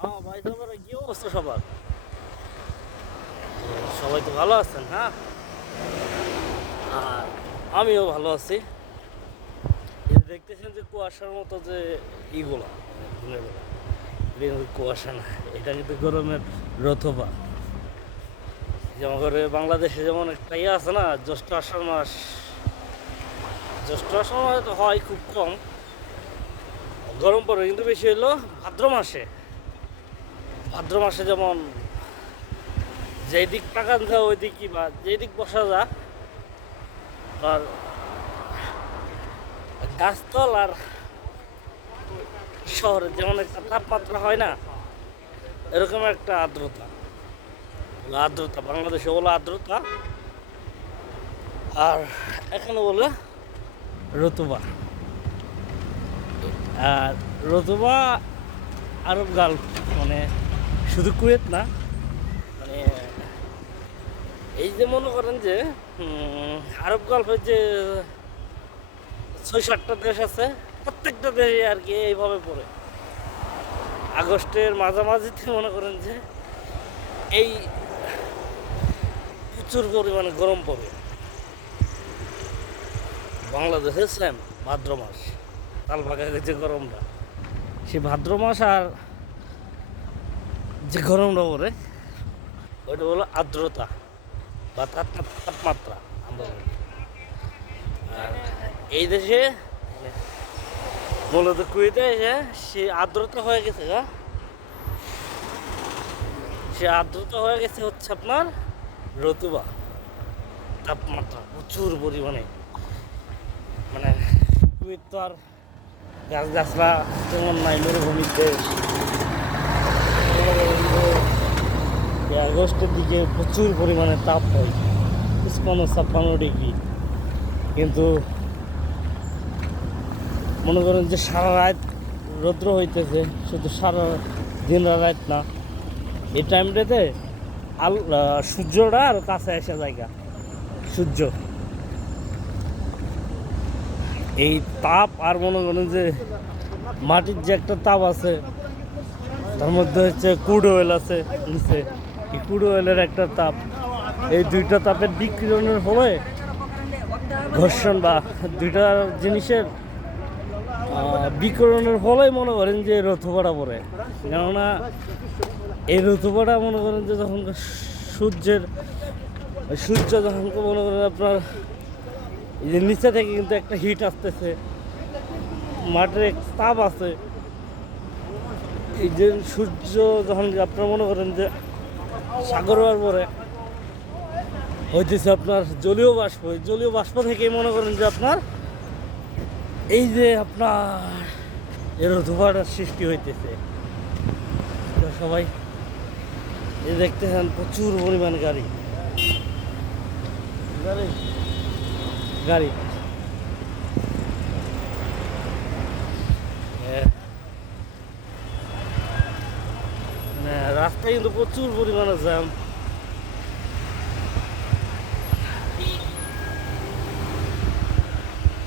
হ্যাঁ ভাই কি অবস্থা সবার? সবাই তো ভালো আছেন হ্যাঁ? আর আমিও ভালো আছি। দেখতেছেন যে কুয়াশার মতো যে ইগুলা কুয়াশা না, এটা কিন্তু গরমের রথবা যেমন করে বাংলাদেশে যেমন একটা ইয়ে আছে না, জ্যৈষ্ঠ আষাঢ় মাস। জ্যৈষ্ঠ আষাঢ় মাসে হয় খুব কম। গরম পড়ে কিন্তু বেশি হলো ভাদ্র মাসে। ভাদ্র মাসে যেমন যেই দিক যায়, ওই দিকই বা যেই দিক বসা যা আর গাছতল আর শহরে যেমন একটা তাপমাত্রা হয় না, এরকম একটা আর্দ্রতা। আর্দ্রতা, বাংলাদেশে বলে আর্দ্রতা, আর এখানে বলে রতুবা। আর রতুবা আরব গাল মানে শুধু কুয়েত না? মানে এই যে মনে করেন যে আরব গল্পের যে ছয় সাতটা দেশ আছে, প্রত্যেকটা দেশে আর কি এইভাবে পড়ে। আগস্টের মাঝামাঝিতে মনে করেন যে, এই প্রচুর পরিমাণে গরম পড়ে। বাংলাদেশে সেম ভাদ্র মাস তাল পাকা যে গরমটা, সে ভাদ্র মাস আর যে গরমটা পড়ে ওইটা হলো আর্দ্রতা বা তাপ- তাপমাত্রা আমরা। আর এই দেশে মানে মূলত কুয়েতে এসে সে আর্দ্রতা হয়ে গেছে গা সে আর্দ্রতা হয়ে গেছে হচ্ছে আপনার রতুবা তাপমাত্রা প্রচুর পরিমাণে। মানে কুয়েত তো আর গাছ গাছরা তেমন নাই, মরুভূমির দেশ। আগস্টের দিকে প্রচুর পরিমাণে তাপ হয়, পঁচপান্ন, ছাপ্পান্ন ডিগ্রি। কিন্তু মনে করেন যে সারা রাত রৌদ্র হইতেছে, শুধু সারা দিন রাত না, এই টাইমটাতে আল সূর্যটা আর কাছে এসে জায়গা, সূর্য। এই তাপ আর মনে করেন যে মাটির যে একটা তাপ আছে তার মধ্যে হচ্ছে কুড অয়েল আছে, নিচে। এই কুড অয়েলের একটা তাপ। এই দুইটা তাপের বিকিরণের ফলে ঘর্ষণ বা দুইটা জিনিসের বিকিরণের ফলেই মনে করেন যে রথপাড়া পড়ে। কেননা এই রথপাড়া মনে করেন যে যখন সূর্যের, সূর্য যখন মনে করেন আপনার এই যে নিচে থেকে কিন্তু একটা হিট আসতেছে। মাঠের তাপ আছে। এই যে সূর্য যখন আপনার মনে করেন যে সাগর হওয়ার পরে হইতেছে আপনার জলীয় বাষ্প। এই জলীয় বাষ্প থেকেই মনে করেন যে আপনার এই যে আপনার এর ধোঁয়াটার সৃষ্টি হইতেছে। সবাই এই দেখতেছেন প্রচুর পরিমাণ গাড়ি। গাড়ি? গাড়ি হ্যাঁ মানে রাস্তায় কিন্তু প্রচুর পরিমাণে জ্যাম।